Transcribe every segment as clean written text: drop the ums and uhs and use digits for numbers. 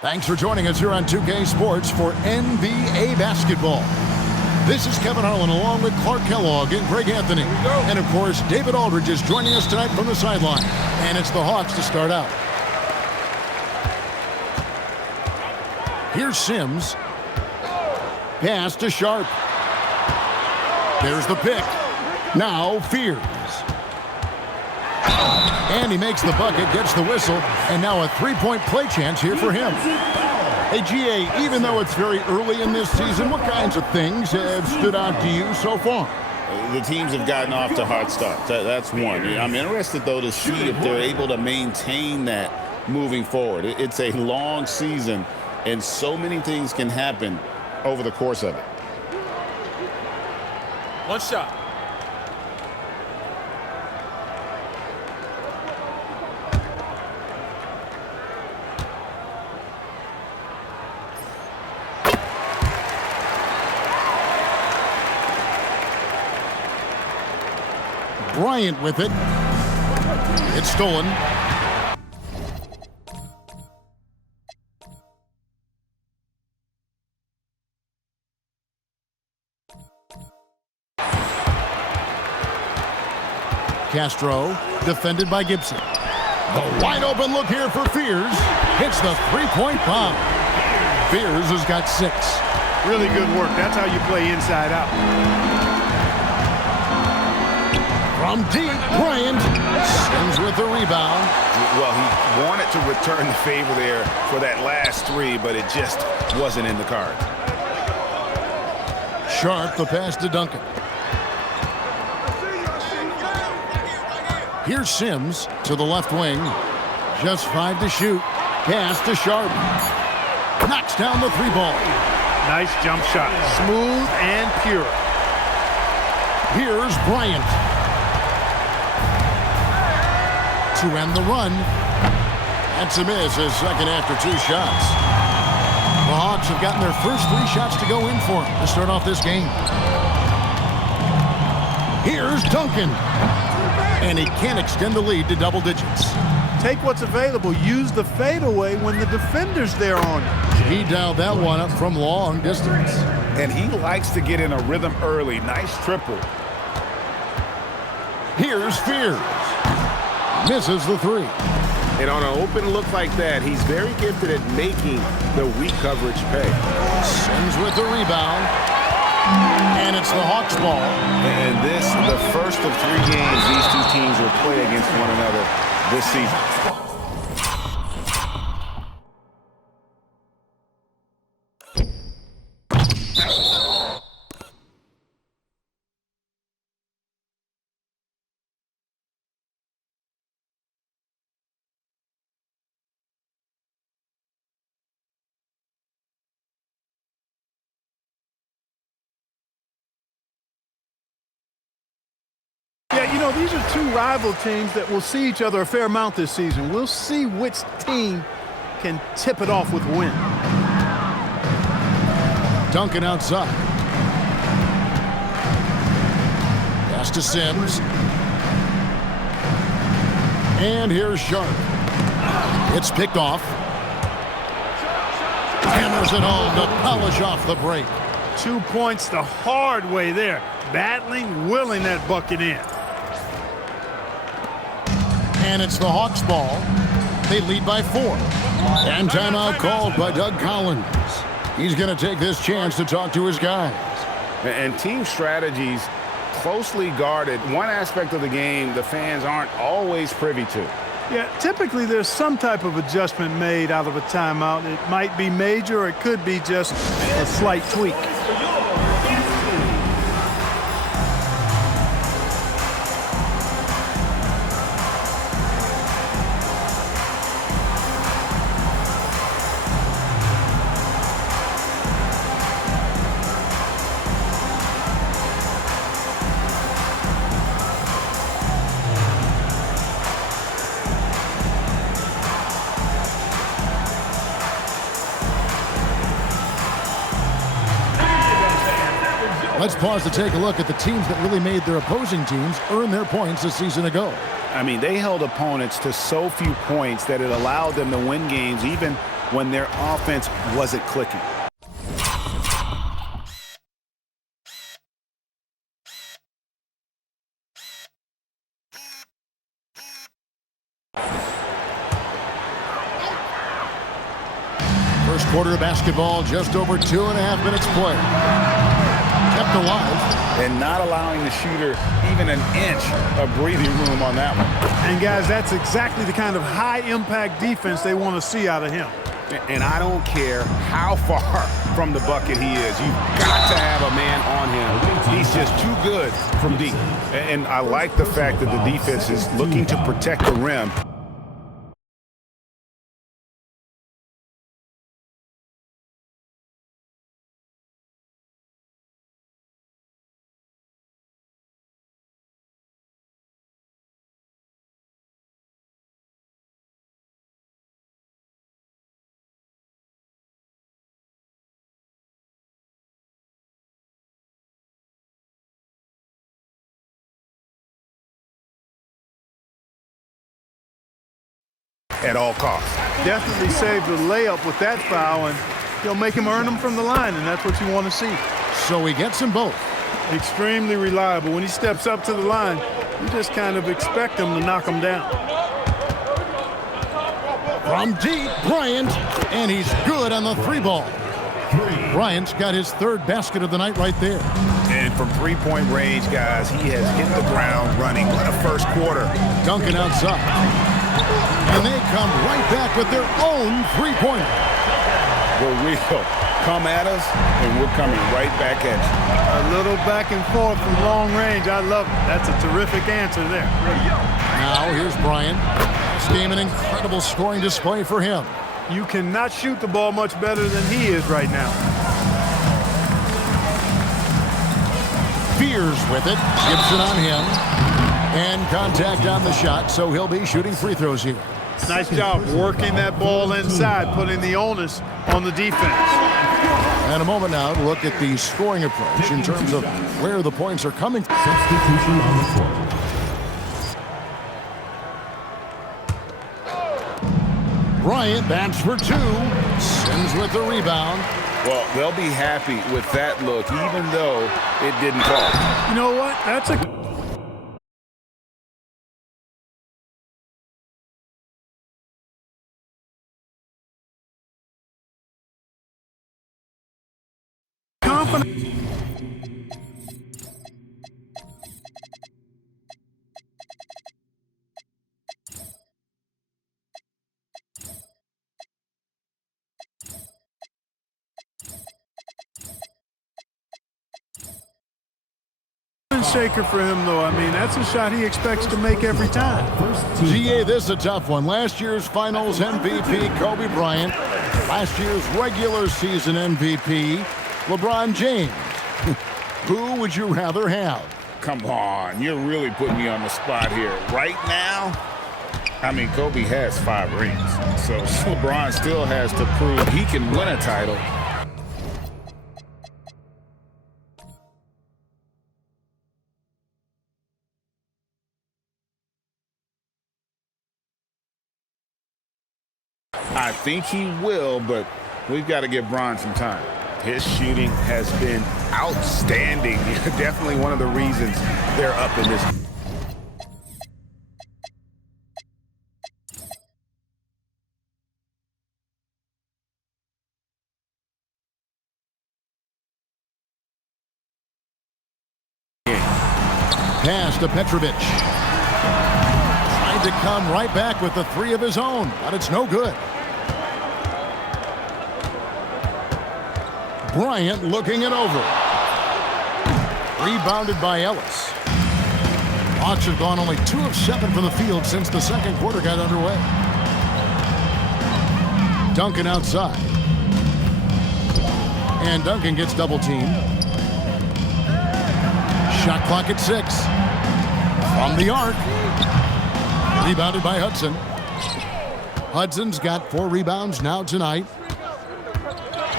Thanks for joining us here on 2K Sports for NBA basketball. This is Kevin Harlan along with Clark Kellogg and Greg Anthony. And, of course, David Aldridge is joining us tonight from the sideline. And it's the Hawks to start out. Here's Sims. Pass to Sharp. There's the pick. Now Fears. And he makes the bucket, gets the whistle, and now a three-point play chance here for him. Hey, GA, even though it's very early in this season, what kinds of things have stood out to you so far? The teams have gotten off to hard starts. That's one. I'm interested, though, to see if they're able to maintain that moving forward. It's a long season, and so many things can happen over the course of it. One shot. Bryant with it. It's stolen. Castro, defended by Gibson. A wide open look here for Fears. Hits the three-point bomb. Fears has got 6. Really good work. That's how you play inside out. From deep, Bryant Sims with the rebound. Well, he wanted to return the favor there for that last 3, but it just wasn't in the cards. Sharp, the pass to Duncan. Here's Sims to the left wing. Just 5 to shoot. Pass to Sharp. Knocks down the 3-ball. Nice jump shot. Smooth and pure. Here's Bryant. To end the run. That's a miss, his second after 2 shots. The Hawks have gotten their first 3 shots to go in for him to start off this game. Here's Duncan. And he can't extend the lead to double digits. Take what's available. Use the fadeaway when the defender's there on you. He dialed that one up from long distance. And he likes to get in a rhythm early. Nice triple. Here's Fears. Misses the 3. And on an open look like that, he's very gifted at making the weak coverage pay. Sims with the rebound. And it's the Hawks ball. And this, the first of 3 games these two teams will play against one another this season. Yeah, you know, these are 2 rival teams that will see each other a fair amount this season. We'll see which team can tip it off with a win. Duncan outside. Pass to Sims. And here's Sharp. It's picked off. Hammers it home to polish off the break. 2 points the hard way there. Battling, willing that bucket in. And it's the Hawks ball. They lead by 4. And timeout called by Doug Collins. He's going to take this chance to talk to his guys. And team strategies closely guarded. One aspect of the game the fans aren't always privy to. Yeah, typically there's some type of adjustment made out of a timeout. It might be major or it could be just a slight tweak. Let's pause to take a look at the teams that really made their opposing teams earn their points a season ago. I mean, they held opponents to so few points that it allowed them to win games even when their offense wasn't clicking. First quarter of basketball, just over 2.5 minutes played. Kept alive. And not allowing the shooter even an inch of breathing room on that one. And, guys, that's exactly the kind of high-impact defense they want to see out of him. And I don't care how far from the bucket he is. You've got to have a man on him. He's just too good from deep. And I like the fact that the defense is looking to protect the rim. At all costs. Definitely saved the layup with that foul, and he'll make him earn them from the line, and that's what you want to see. So he gets them both. Extremely reliable. When he steps up to the line, you just kind of expect him to knock him down. From deep, Bryant, and he's good on the three ball. Bryant's got his third basket of the night right there. And from three-point range, guys, he has hit the ground running. What a first quarter. Duncan outside. And they come right back with their own three-pointer. Well, we'll come at us, and we're coming right back at you. A little back and forth from long range. I love it. That's a terrific answer there. Now here's Bryant. This game an incredible scoring display for him. You cannot shoot the ball much better than he is right now. Fears with it. Gibson on him. And contact on the shot, so he'll be shooting free throws here. Nice job working that ball inside, putting the onus on the defense. And a moment now to look at the scoring approach in terms of where the points are coming from. Substitution on the court. Bryant bats for two. Sims with the rebound. Well, they'll be happy with that look, even though it didn't fall. You know what? That's a... shaker for him, though. I mean, that's a shot he expects to make every time. GA, this is a tough one. Last year's finals MVP, Kobe Bryant. Last year's regular season MVP, LeBron James. Who would you rather have? Come on, you're really putting me on the spot here. Right now, I mean, Kobe has 5 rings, so LeBron still has to prove he can win a title. I think he will, but we've got to give Bron some time. His shooting has been outstanding. Definitely one of the reasons they're up in this. Pass to Petrovic. Tried to come right back with the 3 of his own, but it's no good. Bryant looking it over. Rebounded by Ellis. Hawks have gone only 2 of 7 from the field since the second quarter got underway. Duncan outside. And Duncan gets double teamed. Shot clock at 6. From the arc. Rebounded by Hudson. Hudson's got 4 rebounds now tonight.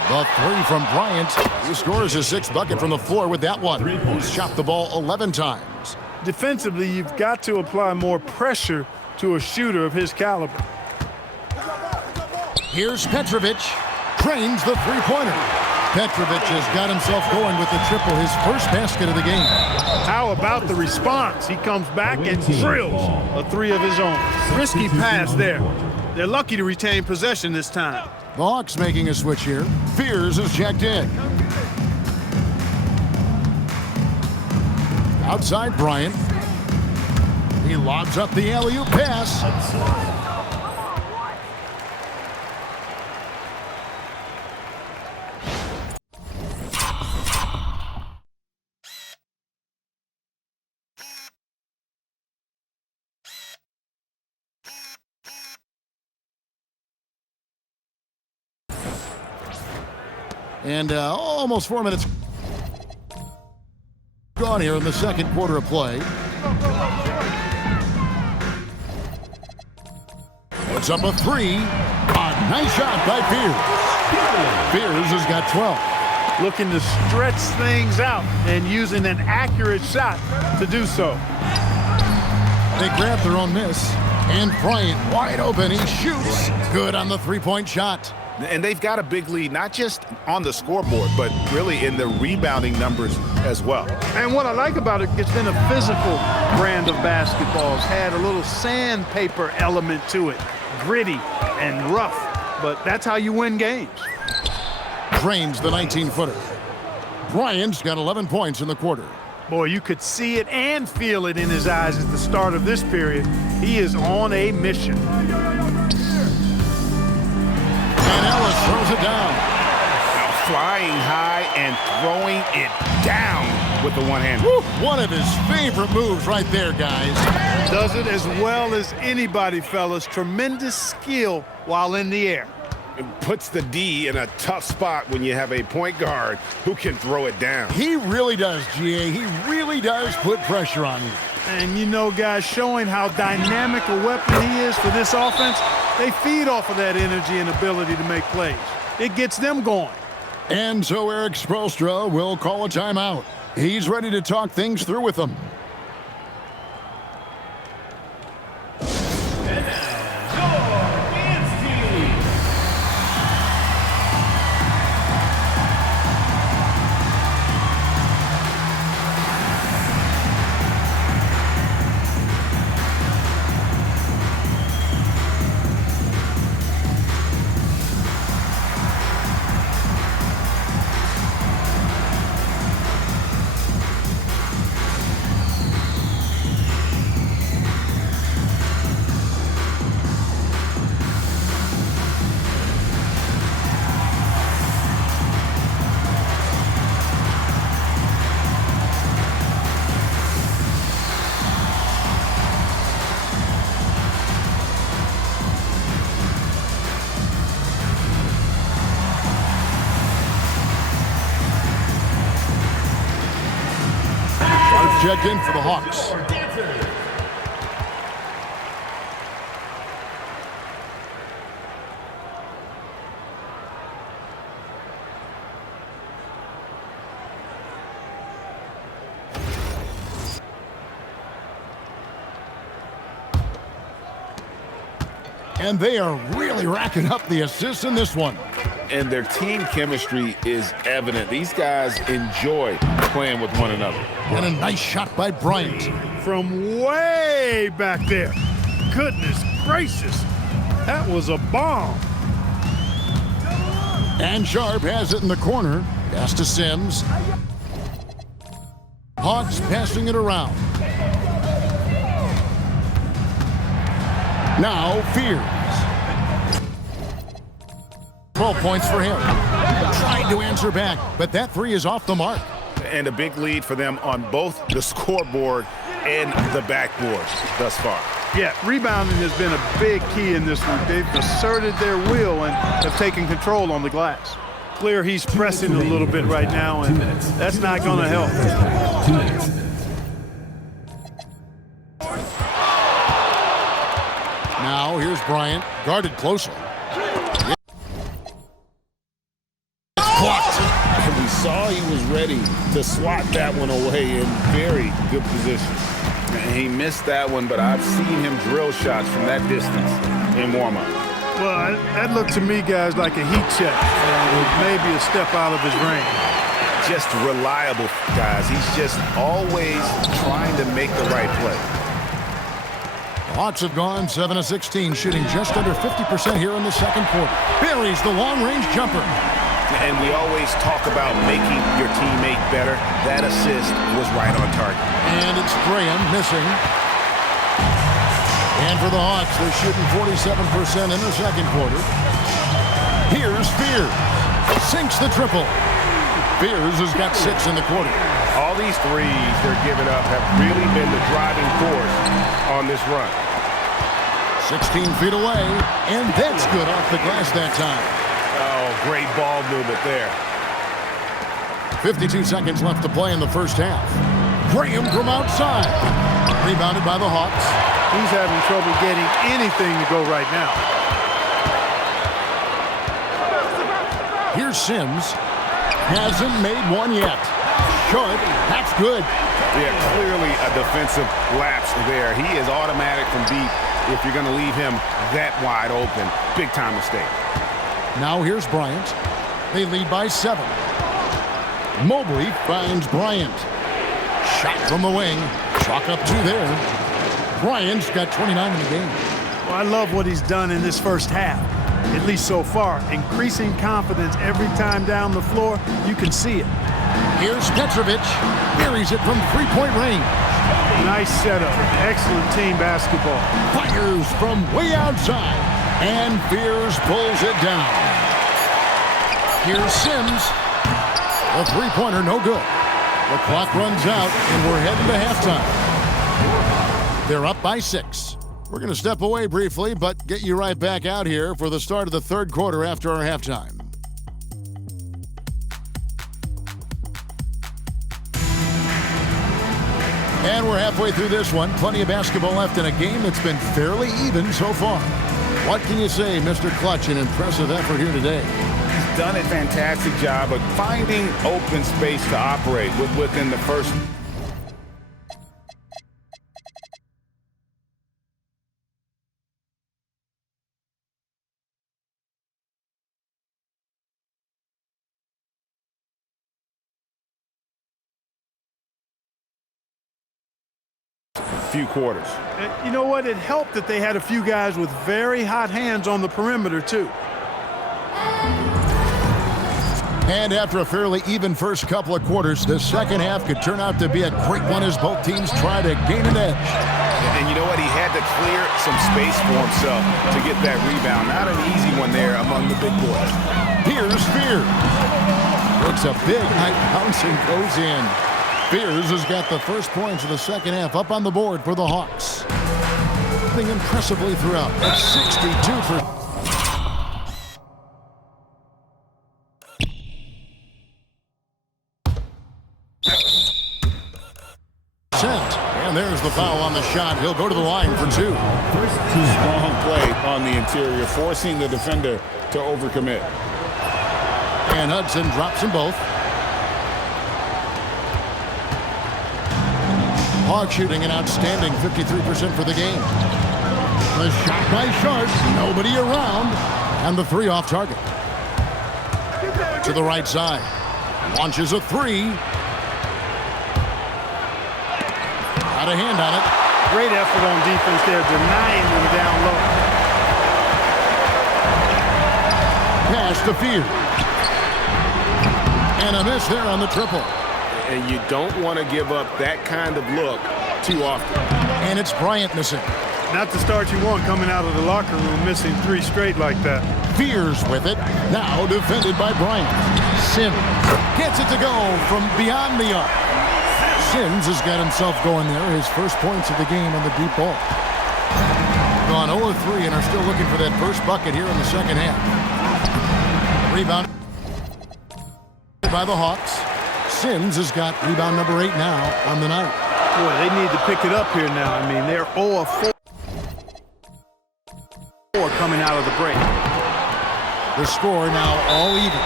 The 3 from Bryant. He scores his 6th bucket from the floor with that one. He's shot the ball 11 times. Defensively, you've got to apply more pressure to a shooter of his caliber. Here's Petrovic. Trains the three-pointer. Petrovic has got himself going with the triple, his first basket of the game. How about the response? He comes back and drills a three of his own. Risky pass there. They're lucky to retain possession this time. The Hawks making a switch here. Fears is checked in. Outside Bryant. He lobs up the alley-oop pass. And almost 4 minutes gone here in the second quarter of play. Puts up a three. A nice shot by Fears. Fears has got 12. Looking to stretch things out and using an accurate shot to do so. They grab their own miss. And Bryant wide open. He shoots. Good on the three-point shot. And they've got a big lead, not just on the scoreboard, but really in the rebounding numbers as well. And what I like about it, it's been a physical brand of basketball. It's had a little sandpaper element to it. Gritty and rough, but that's how you win games. Drains the 19-footer. Bryant's got 11 points in the quarter. Boy, you could see it and feel it in his eyes at the start of this period. He is on a mission. And Ellis throws it down. Now flying high and throwing it down with the one hand. Woo, one of his favorite moves right there, guys. Does it as well as anybody, fellas. Tremendous skill while in the air. It puts the D in a tough spot when you have a point guard who can throw it down. He really does, GA. He really does put pressure on you. And you know, guys, showing how dynamic a weapon he is for this offense, they feed off of that energy and ability to make plays. It gets them going. And so Eric Spoelstra will call a timeout. He's ready to talk things through with them. Checked in for the Hawks. And they are really racking up the assists in this one. And their team chemistry is evident. These guys enjoy playing with one another. And a nice shot by Bryant. From way back there. Goodness gracious. That was a bomb. And Sharp has it in the corner. Pass to Sims. Hawks passing it around. Now Fears. 12 points for him. Tried to answer back, but that three is off the mark. And a big lead for them on both the scoreboard and the backboard thus far. Yeah, rebounding has been a big key in this one. They've asserted their will and have taken control on the glass. Clear he's pressing a little bit right now, and that's not going to help. 2 minutes. Now here's Bryant, guarded closely. And we saw he was ready to swat that one away in very good position. And he missed that one, but I've seen him drill shots from that distance in warm-up. Well, that looked to me, guys, like a heat check. Maybe a step out of his range. Just reliable, guys. He's just always trying to make the right play. The Hawks have gone 7 of 16, shooting just under 50% here in the second quarter. Buries the long-range jumper. And we always talk about making your teammate better. That assist was right on target. And it's Graham missing. And for the Hawks, they're shooting 47% in the second quarter. Here's Fear. Sinks the triple. Fears has got 6 in the quarter. All these threes they're giving up have really been the driving force on this run. 16 feet away, and that's good off the glass that time. Oh, great ball movement there. 52 seconds left to play in the first half. Graham from outside. Rebounded by the Hawks. He's having trouble getting anything to go right now. Here's Sims. Hasn't made one yet. Short. That's good. Yeah, clearly a defensive lapse there. He is automatic from deep if you're going to leave him that wide open. Big time mistake. Now here's Bryant. They lead by 7. Mobley finds Bryant. Shot from the wing. Chalk up 2 there. Bryant's got 29 in the game. Well, I love what he's done in this first half, at least so far. Increasing confidence every time down the floor. You can see it. Here's Petrovic. Buries it from 3-point range. Nice setup. Excellent team basketball. Fires from way outside. And Fears pulls it down. Here's Sims. The three-pointer, no good. The clock runs out, and we're heading to halftime. They're up by 6. We're going to step away briefly, but get you right back out here for the start of the third quarter after our halftime. And we're halfway through this one. Plenty of basketball left in a game that's been fairly even so far. What can you say, Mr. Clutch? An impressive effort here today. He's done a fantastic job of finding open space to operate within the first. Few quarters. You know what? It helped that they had a few guys with very hot hands on the perimeter, too. And after a fairly even first couple of quarters, the second half could turn out to be a great one as both teams try to gain an edge. And you know what? He had to clear some space for himself to get that rebound. Not an easy one there among the big boys. Here's Fear. Looks a big high bounce and goes in. Fears has got the first points of the second half up on the board for the Hawks. Moving impressively throughout at 62%. And there's the foul on the shot. He'll go to the line for 2. Strong play on the interior, forcing the defender to overcommit. And Hudson drops them both. Hawks shooting an outstanding 53% for the game. The shot by Sharp, nobody around, and the 3 off target. To the right side, launches a 3. Got a hand on it. Great effort on defense there, denying them down low. Pass to Fear. And a miss there on the triple. And you don't want to give up that kind of look too often. And it's Bryant missing. Not the start you want coming out of the locker room, missing 3 straight like that. Fears with it. Now defended by Bryant. Sims gets it to go from beyond the arc. Sims has got himself going there. His first points of the game on the deep ball. Gone 0-3 and are still looking for that first bucket here in the second half. Rebound by the Hawks. Sims has got rebound number 8 now on the night. Boy, they need to pick it up here now. I mean, they're 0-4 coming out of the break. The score now all even.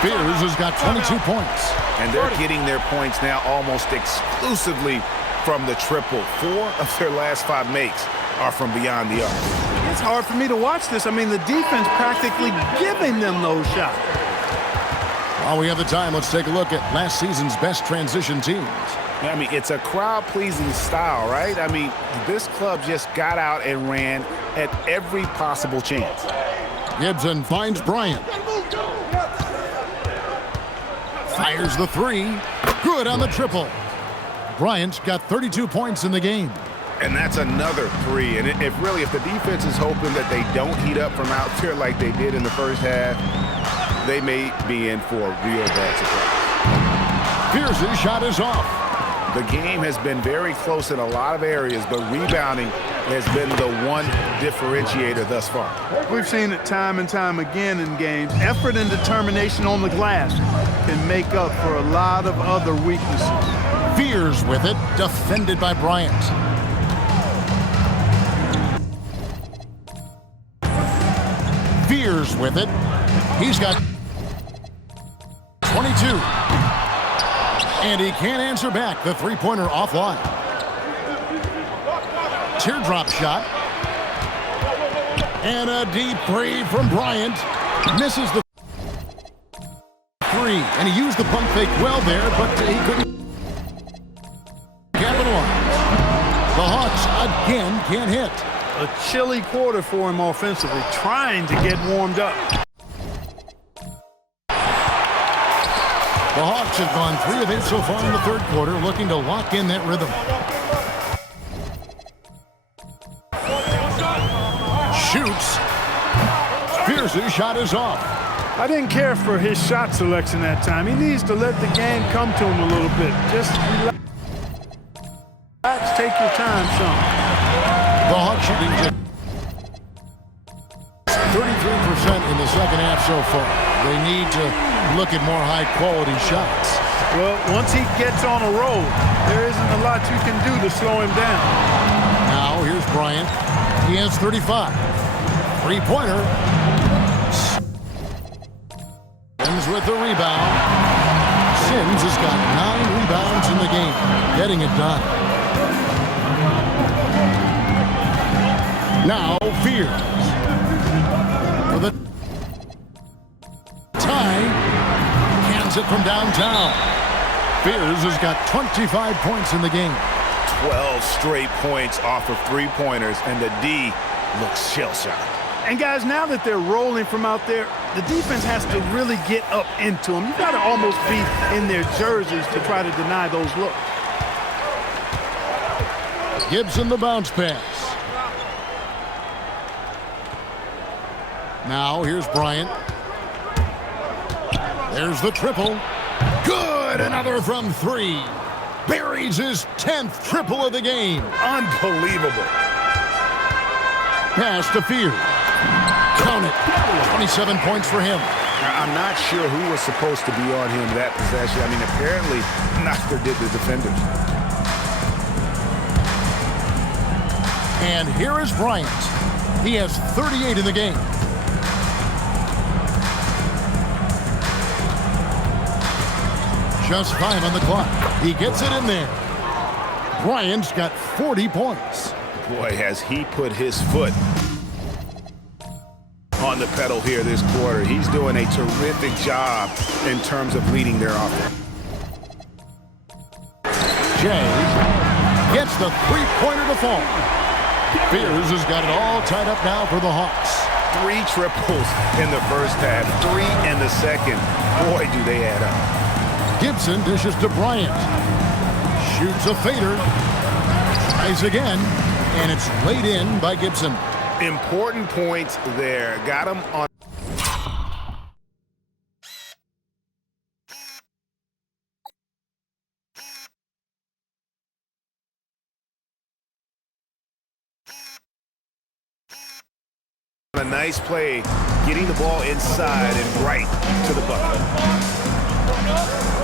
Fears has got 22 points. And they're getting their points now almost exclusively from the triple. 4 of their last 5 makes are from beyond the arc. It's hard for me to watch this. I mean, the defense practically giving them those shots. While we have the time, let's take a look at last season's best transition teams. I mean, it's a crowd-pleasing style, right? I mean, this club just got out and ran at every possible chance. Gibson finds Bryant. Fires the three. Good on the triple. Bryant got 32 points in the game. And that's another three. And if the defense is hoping that they don't heat up from out there like they did in the first half, they may be in for a real bad surprise. Pierce's shot is off. The game has been very close in a lot of areas, but rebounding has been the one differentiator thus far. We've seen it time and time again in games. Effort and determination on the glass can make up for a lot of other weaknesses. Fears with it, defended by Bryant. Fears with it. He's got 22. And he can't answer back. The three-pointer offline. Teardrop shot. And a deep three from Bryant. Misses the three. And he used the pump fake well there, but he couldn't capitalize. The Hawks again can't hit. A chilly quarter for him offensively, trying to get warmed up. The Hawks have gone 3 of 8 so far in the third quarter, looking to lock in that rhythm. Shoots. Pierce's shot is off. I didn't care for his shot selection that time. He needs to let the game come to him a little bit. Just relax, take your time, son. The Hawks shooting just 33% in the second half so far. They need to look at more high-quality shots. Well, once he gets on a roll, there isn't a lot you can do to slow him down. Now, here's Bryant. He has 35. Three-pointer. Sims with the rebound. Sims has got 9 rebounds in the game, getting it done. Now, Fears. For the tie. Cans it from downtown. Fears has got 25 points in the game. 12 straight points off of three-pointers, and the D looks shell-shocked. And guys, now that they're rolling from out there, the defense has to really get up into them. You've got to almost be in their jerseys to try to deny those looks. Gibson the bounce pass. Now here's Bryant. There's the triple. Good! Another from 3. Buries his 10th triple of the game. Unbelievable. Pass to Fear. Count it. 27 points for him. I'm not sure who was supposed to be on him that possession. I mean, apparently neither did the defenders. And here is Bryant. He has 38 in the game. Just 5 on the clock. He gets it in there. Bryant's got 40 points. Boy, has he put his foot on the pedal here this quarter. He's doing a terrific job in terms of leading their offense. Jay gets the three-pointer to fall. Fears has got it all tied up now for the Hawks. 3 triples in the first half, 3 in the second. Boy, do they add up. Gibson dishes to Bryant. Shoots a fader. Tries again, and it's laid in by Gibson. Important points there. Got him on. A nice play, getting the ball inside and right to the bucket.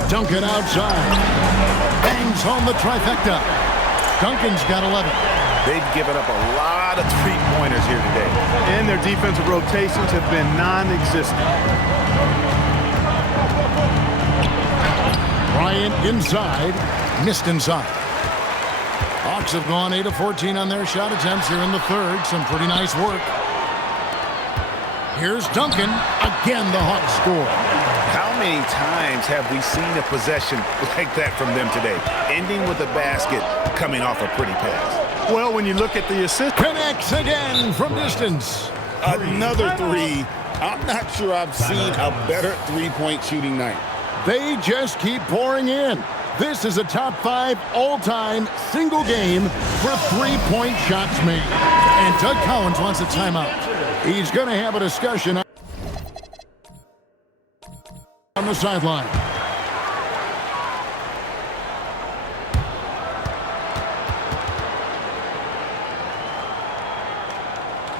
Duncan outside. Bangs home the trifecta. Duncan's got 11. They've given up a lot of three-pointers here today. And their defensive rotations have been non-existent. Bryant inside. Missed inside. Hawks have gone 8 of 14 on their shot attempts here in the third. Some pretty nice work. Here's Duncan. Again, the Hawks score. How many times have we seen a possession like that from them today? Ending with a basket, coming off a pretty pass. Well, when you look at the assist. Connects again from distance. Another three. I'm not sure I've seen a better three-point shooting night. They just keep pouring in. This is a top 5 all-time single game for three-point shots made. And Doug Collins wants a timeout. He's going to have a discussion on the sideline.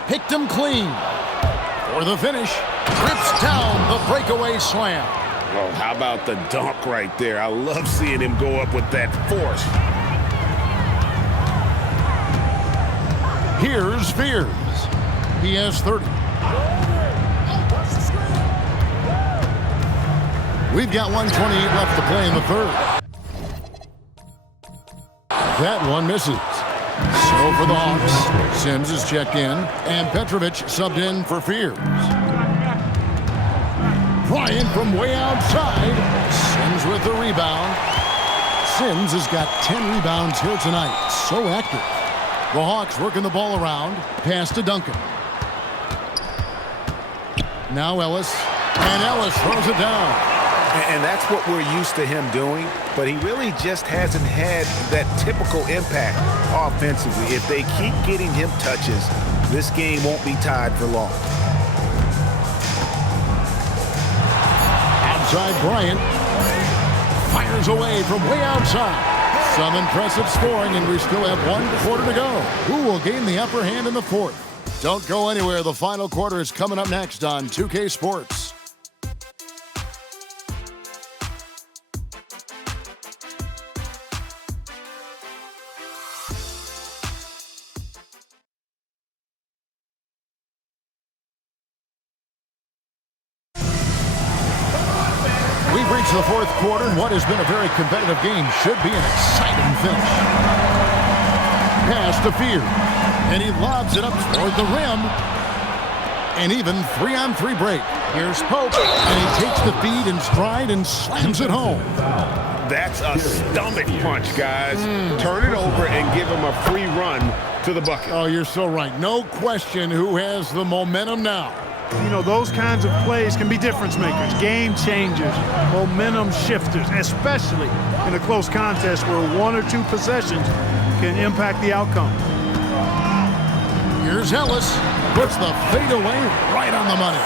Picked him clean. For the finish, rips down the breakaway slam. Oh, how about the dunk right there? I love seeing him go up with that force. Here's Fears. He has 30. We've got 1:28 left to play in the third. That one misses. So for the Hawks, Sims is checked in, and Petrovic subbed in for Fears. Bryant from way outside. Sims with the rebound. Sims has got 10 rebounds here tonight. So active. The Hawks working the ball around. Pass to Duncan. Now Ellis. And Ellis throws it down. And that's what we're used to him doing, but he really just hasn't had that typical impact offensively. If they keep getting him touches, this game won't be tied for long. Outside Bryant. Fires away from way outside. Some impressive scoring, and we still have 1 quarter to go. Who will gain the upper hand in the fourth? Don't go anywhere. The final quarter is coming up next on 2K Sports. We've reached the fourth quarter, and what has been a very competitive game should be an exciting finish. Pass to Fear, and he lobs it up toward the rim. And even 3-on-3 break. Here's Pope, and he takes the feed in stride and slams it home. That's a stomach punch, guys. Turn it over and give him a free run to the bucket. Oh, you're so right. No question who has the momentum now. You know, those kinds of plays can be difference makers, game changers, momentum shifters, especially in a close contest where 1 or 2 possessions can impact the outcome. Here's Ellis. Puts the fadeaway right on the money.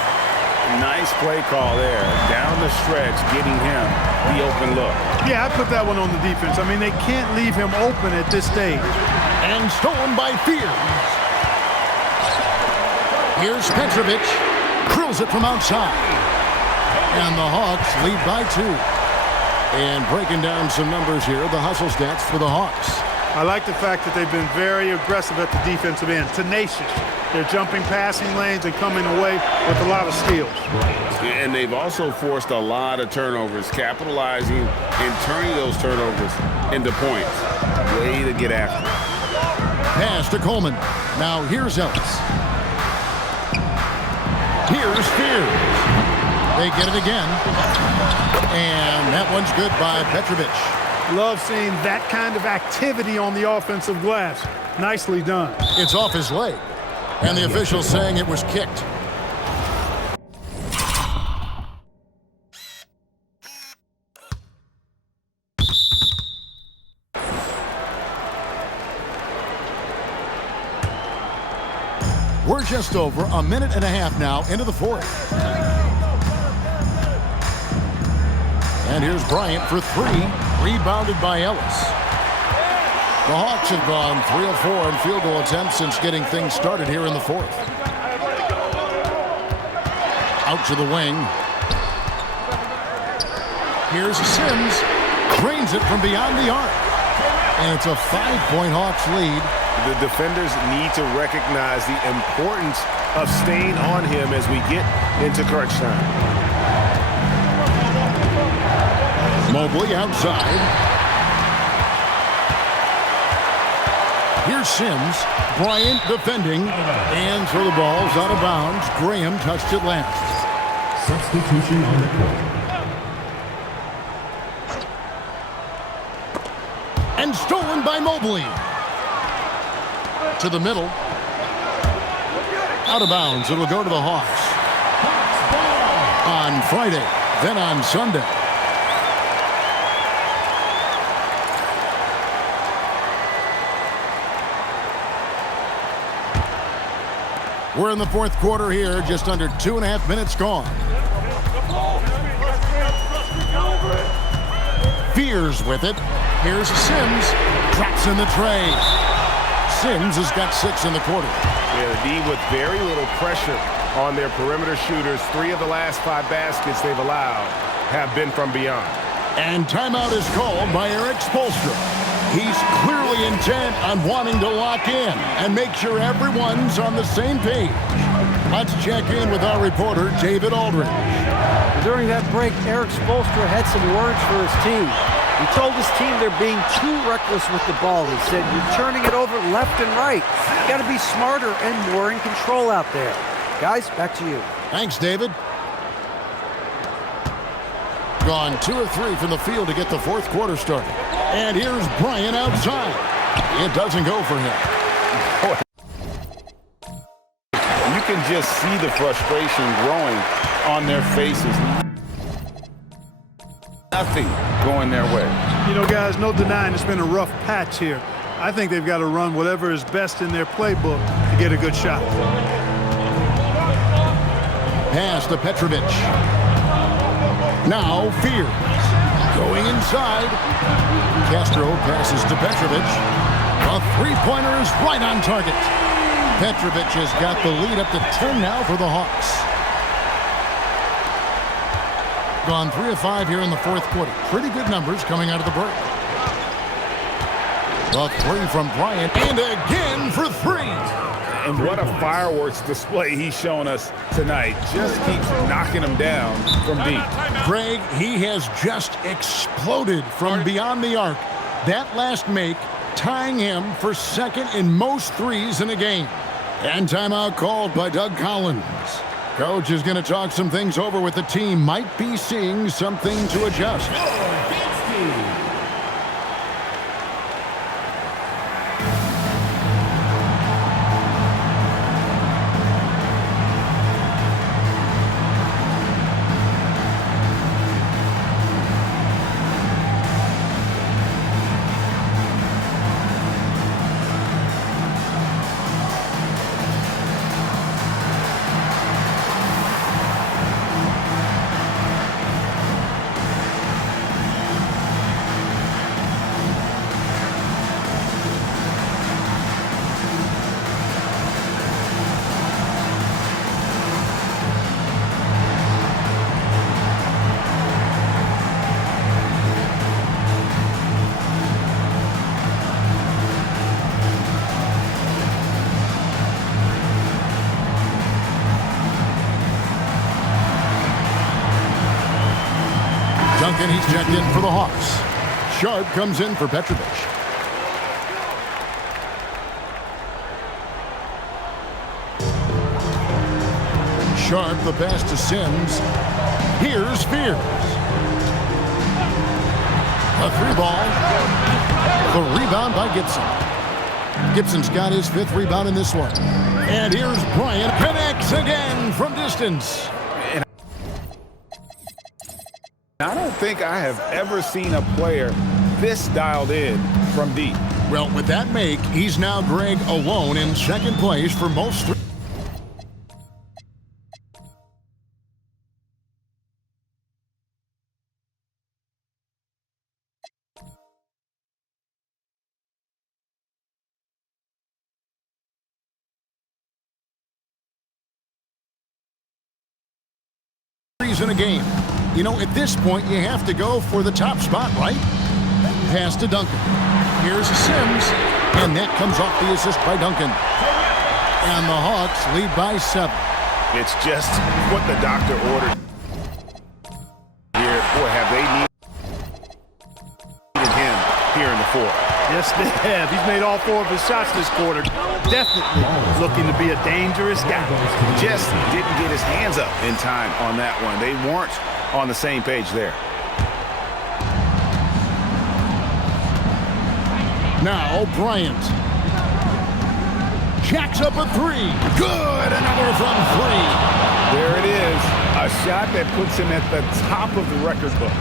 Nice play call there. Down the stretch, getting him the open look. Yeah, I put that one on the defense. I mean, they can't leave him open at this stage. And stolen by Fears. Here's Petrovic. Drills it from outside. And the Hawks lead by 2. And breaking down some numbers here, the hustle stats for the Hawks. I like the fact that they've been very aggressive at the defensive end, tenacious. They're jumping passing lanes and coming away with a lot of steals. And they've also forced a lot of turnovers, capitalizing and turning those turnovers into points. Way to get after it. Pass to Coleman. Now here's Ellis. Here's Fears. They get it again. And that one's good by Petrovic. Love seeing that kind of activity on the offensive glass. Nicely done. It's off his leg. And the official saying it was kicked. We're just over a minute and a half now into the fourth. And here's Bryant for 3, rebounded by Ellis. The Hawks have gone 3 of 4 in field goal attempts since getting things started here in the fourth. Out to the wing. Here's Sims. Drains it from beyond the arc. And it's a 5-point Hawks lead. The defenders need to recognize the importance of staying on him as we get into crunch time. Mobley outside. Here's Sims. Bryant defending. And so the ball's out of bounds. Graham touched it last. Substitution on the court. And stolen by Mobley. To the middle. Out of bounds. It'll go to the Hawks. On Friday, then on Sunday. We're in the fourth quarter here, just under 2.5 minutes gone. Fears with it. Here's Sims. Drops in the tray. Sims has got 6 in the quarter. Yeah, the D with very little pressure on their perimeter shooters. 3 of the last 5 baskets they've allowed have been from beyond. And timeout is called by Eric Spoelstra. He's clearly intent on wanting to lock in and make sure everyone's on the same page. Let's check in with our reporter, David Aldridge. During that break, Eric Spoelstra had some words for his team. He told his team they're being too reckless with the ball. He said, you're turning it over left and right. You got to be smarter and more in control out there. Guys, back to you. Thanks, David. Gone 2 of 3 from the field to get the fourth quarter started. And here's Bryant outside. It doesn't go for him. You can just see the frustration growing on their faces. Nothing going their way. You know, guys, no denying it's been a rough patch here. I think they've got to run whatever is best in their playbook to get a good shot. Pass to Petrovic. Now Fears. Going inside. Castro passes to Petrovic. A three-pointer is right on target. Petrovic has got the lead up to 10 now for the Hawks. Gone 3 of 5 here in the fourth quarter. Pretty good numbers coming out of the break. A 3 from Bryant. And again for 3. And what a fireworks display he's shown us tonight. Just keeps knocking him down from deep. Greg, he has just exploded from beyond the arc. That last make tying him for second in most threes in a game. And timeout called by Doug Collins. Coach is going to talk some things over with the team. Might be seeing something to adjust. Duncan, he's checked in for the Hawks. Sharp comes in for Petrovic. Sharp, the pass to Sims. Here's Fears. A 3-ball. The rebound by Gibson. Gibson's got his 5th rebound in this one. And here's Bryant. Connects again from distance. I don't think I have ever seen a player this dialed in from deep. Well, with that make, he's now, Greg, alone in second place for most threes. In a game. You know, at this point, you have to go for the top spot, right? Pass to Duncan. Here's Sims, and that comes off the assist by Duncan. And the Hawks lead by 7. It's just what the doctor ordered here. Boy, have they needed him here in the fourth. Yeah, Yes, they have. He's made all 4 of his shots this quarter. Definitely looking to be a dangerous guy. Just didn't get his hands up in time on that one. They weren't on the same page there. Now Bryant. Jacks up a 3. Good, another from 3. There it is. A shot that puts him at the top of the record book.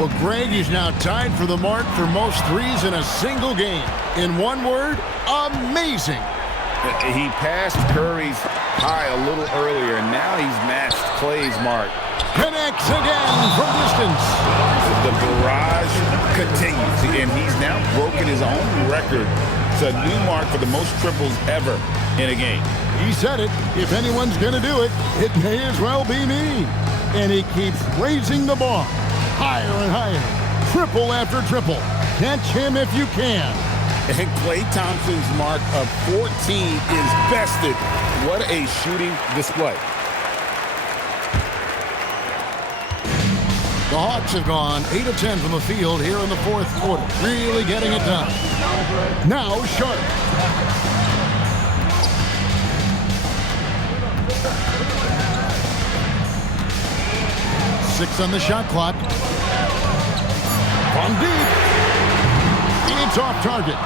Well, Greg is now tied for the mark for most threes in a single game. In one word, amazing. He passed Curry's high a little earlier, and now he's matched Clay's mark. Connects again from distance. The barrage continues, and he's now broken his own record. It's a new mark for the most triples ever in a game. He said it. If anyone's going to do it, it may as well be me. And he keeps raising the bar. Higher and higher. Triple after triple. Catch him if you can. And Klay Thompson's mark of 14 is bested. What a shooting display. The Hawks have gone 8 of 10 from the field here in the fourth quarter. Really getting it done. Now Sharp. Six on the shot clock. From deep. It's off target.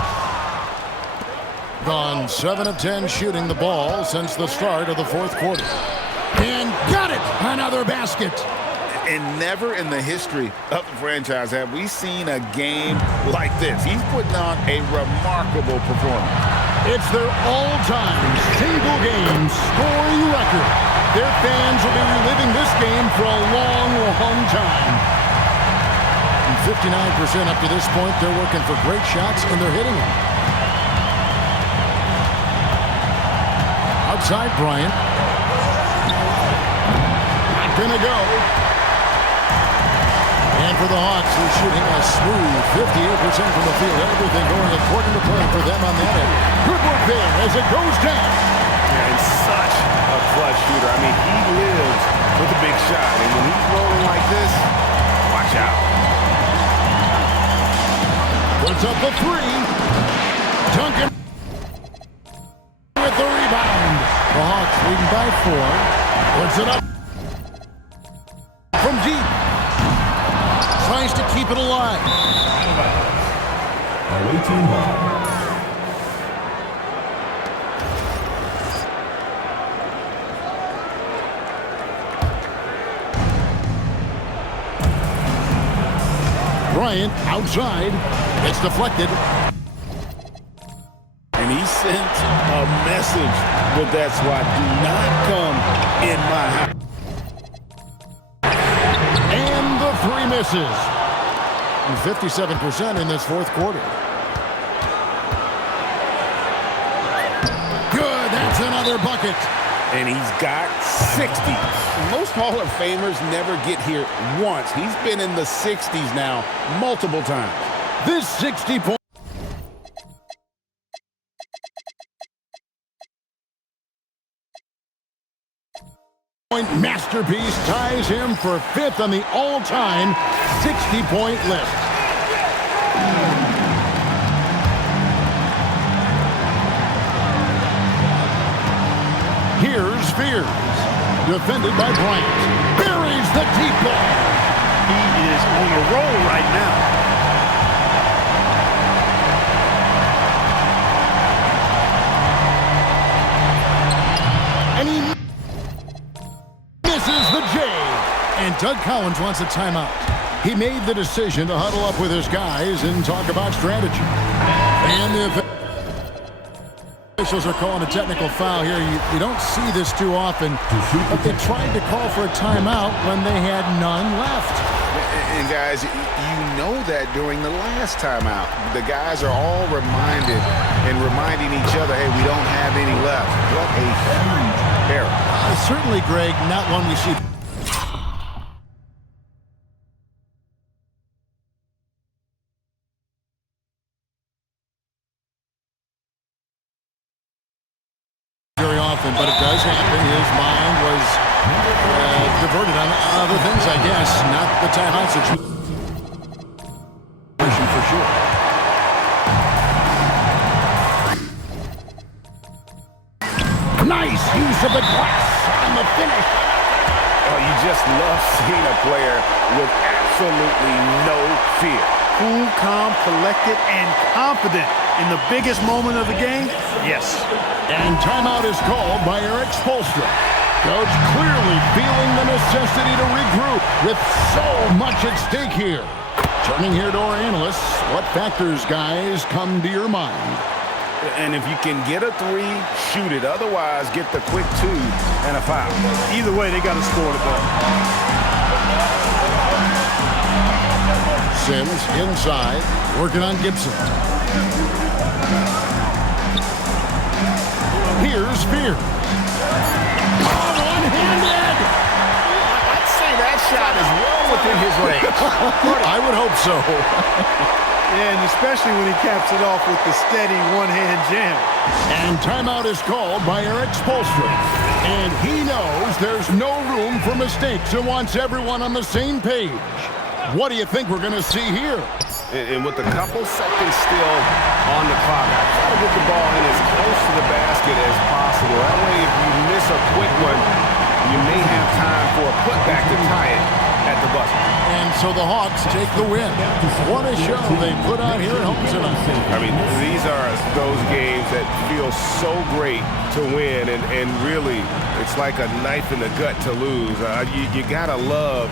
Gone 7 of 10 shooting the ball since the start of the fourth quarter. And got it! Another basket. And never in the history of the franchise have we seen a game like this. He's putting on a remarkable performance. It's their all-time single-game scoring record. Their fans will be reliving this game for a long, long time. And 59% up to this point, they're working for great shots, and they're hitting them. Outside Bryant. Not gonna go. And for the Hawks, who are shooting a smooth 58% from the field. Everything going according to plan for them on that end. Good work there as it goes down. Yeah, and such a clutch shooter. I mean, he lives with a big shot. And when he's rolling like this, watch out. Puts up the 3. Duncan with the rebound. The Hawks leading by 4. Puts it up from deep. Tries to keep it alive. Away team ball. Bryant outside. It's deflected. And he sent a message with that swat. Do not come in my house. And the 3 misses. And 57% in this fourth quarter. Good. That's another bucket. And he's got 60. Most Hall of Famers never get here once. He's been in the 60s now multiple times. This 60-point masterpiece ties him for 5th on the all-time 60-point list. Here's Spears, defended by Bryant. Buries the deep ball. He is on a roll right now. And he misses the J. And Doug Collins wants a timeout. He made the decision to huddle up with his guys and talk about strategy. And the officials are calling a technical foul here. You don't see this too often, but they tried to call for a timeout when they had none left. And guys, you know that during the last timeout, the guys are all reminded and reminding each other, hey, we don't have any left. What a huge error. Certainly, Greg, not one we see very often, but it does happen. His mind was diverted on other things, I guess, not the timeout situation for sure. use of the glass on the finish. Oh, you just love seeing a player with absolutely no fear. Cool, calm, collected, and confident in the biggest moment of the game? Yes. And timeout is called by Eric Spoelstra. Coach clearly feeling the necessity to regroup with so much at stake here. Turning here to our analysts, what factors, guys, come to your mind? And if you can get a 3, shoot it. Otherwise, get the quick 2 and a foul. Either way, they got to score the ball. Sims inside, working on Gibson. Here's Fear. One-handed! I'd say that shot is well within his range. I would hope so. Yeah, and especially when he caps it off with the steady one-hand jam. And timeout is called by Eric Spoelstra. And he knows there's no room for mistakes and wants everyone on the same page. What do you think we're going to see here? And with a couple seconds still on the clock, I try to get the ball in as close to the basket as possible. That way, if you miss a quick one, you may have time for a putback to tie it at the buzzer. And so the Hawks take the win. What a show they put on here at home tonight. I mean, these are those games that feel so great to win, and really, it's like a knife in the gut to lose. You got to love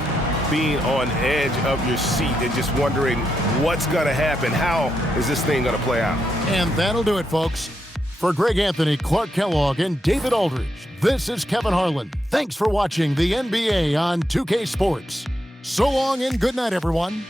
being on edge of your seat and just wondering what's going to happen. How is this thing going to play out? And that'll do it, folks. For Greg Anthony, Clark Kellogg, and David Aldridge, this is Kevin Harlan. Thanks for watching the NBA on 2K Sports. So long and good night, everyone.